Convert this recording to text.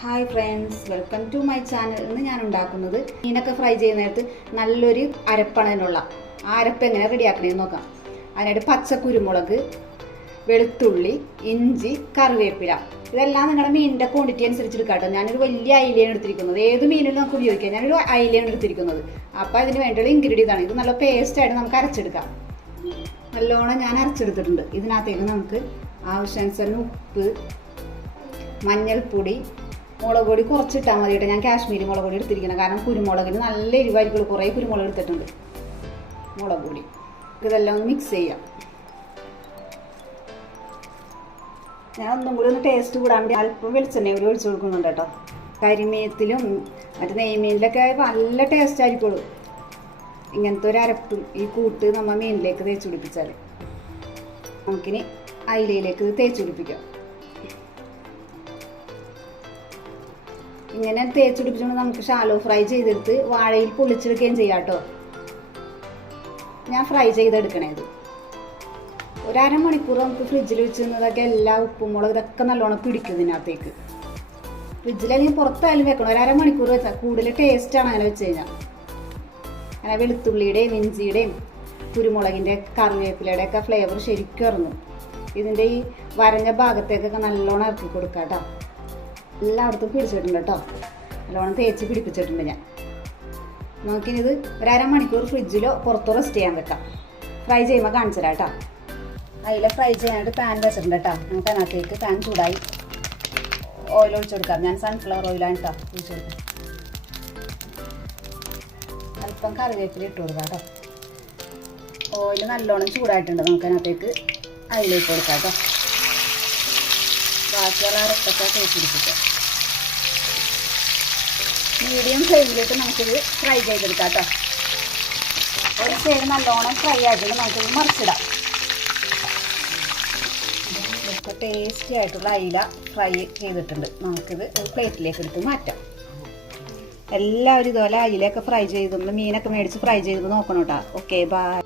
Hi friends welcome to my channel ഇന്ന് ഞാൻ ഉണ്ടാക്കുന്നത് മീനൊക്കെ ഫ്രൈ ചെയ്യുന്ന നേരത്ത് നല്ലൊരു അരപ്പണനുള്ള ആ അരപ്പ് എങ്ങനെ റെഡിയാക്കണേന്ന് നോക്കാം. അതിനായിട്ട് പച്ച കുരുമുളക് വെളുത്തുള്ളി ഇഞ്ചി കറിവേപ്പില. ഇതെല്ലാം നിങ്ങളുടെ മീനിന്റെ ക്വാണ്ടിറ്റി അനുസരിച്ച് എടുക്കാട്ടോ കേട്ടോ. ഞാനൊരു വലിയ അയിലയാണ് എടുത്തിരിക്കുന്നത്. ഏത് മീനിലും നമുക്ക് ഉപയോഗിക്കാം. ഞാനൊരു അയിലയാണ് എടുത്തിരിക്കുന്നത്. അപ്പോൾ അതിന് വേണ്ടിയുള്ള ഇൻഗ്രീഡിയന്റ് ആണ് ഇത് നല്ല പേസ്റ്റായിട്ട് നമുക്ക് അരച്ചെടുക്കാം. നല്ലോണം ഞാൻ അരച്ചെടുത്തിട്ടുണ്ട്. ഇതിനകത്തേക്ക് നമുക്ക് ആവശ്യാനുസരണം ഉപ്പ് മഞ്ഞൾപ്പൊടി മുളക് പൊടി കുറച്ചിട്ടാൽ മതി കേട്ടോ. ഞാൻ കാശ്മീരി മുളക് പൊടി എടുത്തിരിക്കണം. കാരണം കുരുമുളകിന് നല്ല എരിവായിരിക്കുള്ളൂ. കുറേ കുരുമുളക് എടുത്തിട്ടുണ്ട്. മുളക് പൊടി. ഇതെല്ലാം ഒന്ന് മിക്സ് ചെയ്യാം. ഞാൻ ഒന്നും കൂടി ഒന്ന് ടേസ്റ്റ് കൂടാൻ വേണ്ടി അല്പം വെളിച്ചെണ്ണ കൂടി ഒഴിച്ചു കൊടുക്കുന്നുണ്ട് കേട്ടോ. കരിമീനത്തിലും മറ്റേ നെയ്മീനിലൊക്കെ നല്ല ടേസ്റ്റ് ആയിരിക്കുള്ളൂ. ഇങ്ങനത്തെ ഒരു അരപ്പ് ഈ കൂട്ട് നമ്മൾ മീനിലേക്ക് തേച്ച് പിടിപ്പിച്ചാൽ നമുക്കിനി അയിലയിലേക്ക് തേച്ച് പിടിപ്പിക്കാം. ഇങ്ങനെ തേച്ച് പിടിപ്പിച്ചുകൊണ്ട് നമുക്ക് ഷാലോ ഫ്രൈ ചെയ്തെടുത്ത് വാഴയിൽ പൊളിച്ചെടുക്കുകയും ചെയ്യാം കേട്ടോ. ഞാൻ ഫ്രൈ ചെയ്തെടുക്കണേ ഇത്. ഒരു അരമണിക്കൂർ നമുക്ക് ഫ്രിഡ്ജിൽ വെച്ചിരുന്നതൊക്കെ എല്ലാ ഉപ്പും മുളക് ഇതൊക്കെ നല്ലോണം പിടിക്കും ഇതിനകത്തേക്ക്. ഫ്രിഡ്ജിൽ അല്ലെങ്കിൽ പുറത്തായാലും വെക്കണം. ഒരു മണിക്കൂർ വെച്ചാൽ കൂടുതൽ ടേസ്റ്റാണ് അങ്ങനെ വെച്ച് കഴിഞ്ഞാൽ അങ്ങനെ വെളുത്തുള്ളിയുടെയും ഇഞ്ചിയുടെയും കുരുമുളകിന്റെ കറിവേപ്പിലയുടെ ഒക്കെ ഫ്ലേവർ ശരിക്കും ഇറങ്ങും. ഇതിന്റെ ഈ വരഞ്ഞ ഭാഗത്തേക്കൊക്കെ നല്ലോണം ഇറക്കി കൊടുക്കാം കേട്ടോ എല്ലായിടത്തും പിടിച്ചിട്ടുണ്ട് കേട്ടോ. നല്ലോണം തേച്ച് പിടിപ്പിച്ചിട്ടുണ്ട് ഞാൻ. നമുക്കിനിത് ഒരു മണിക്കൂർ ഫ്രിഡ്ജിലോ പുറത്തോ റെസ്റ്റ് ചെയ്യാൻ വെക്കാം. ഫ്രൈ ചെയ്യുമ്പോൾ കാണിച്ചു തരാം കേട്ടോ. അതിൽ ഫ്രൈ ചെയ്യാനായിട്ട് പാൻ വെച്ചിട്ടുണ്ട് കേട്ടോ. നമുക്ക് അതിനകത്തേക്ക് പാൻ ചൂടായി ഓയിൽ ഒഴിച്ചു കൊടുക്കാം. ഞാൻ സൺഫ്ലവർ ഓയിലാണ് കേട്ടോ ഒഴിച്ചു കൊടുക്കാം അല്പം കറിവേപ്പില ഇട്ട് കൊടുക്കാം കേട്ടോ. ഓയിൽ നല്ലോണം ചൂടായിട്ടുണ്ട്. നമുക്ക് അതിനകത്തേക്ക് അതിലേക്ക് കൊടുക്കാം കേട്ടോ. ബാക്കിയുള്ള അരപ്പൊക്കെ തേച്ചിരിപ്പിക്കാം മീഡിയം ഫ്ലെയിമിലേക്ക് നമുക്കിത് ഫ്രൈ ചെയ്തെടുക്കാം കേട്ടോ ഒരു സൈഡ് നല്ലോണം ഫ്രൈ ആയിട്ട് നമുക്കിത് മറിച്ചിടാം. ഇപ്പോൾ ടേസ്റ്റി ആയിട്ടുള്ള അയില ഫ്രൈ ചെയ്തിട്ടുണ്ട്. നമുക്കിത് ഒരു പ്ലേറ്റിലേക്ക് എടുത്ത് മാറ്റാം. എല്ലാവരും ഇതുപോലെ അയിലൊക്കെ ഫ്രൈ ചെയ്തു മീനൊക്കെ മേടിച്ച് ഫ്രൈ ചെയ്ത് നോക്കണം കേട്ടോ ഓക്കെ ബൈ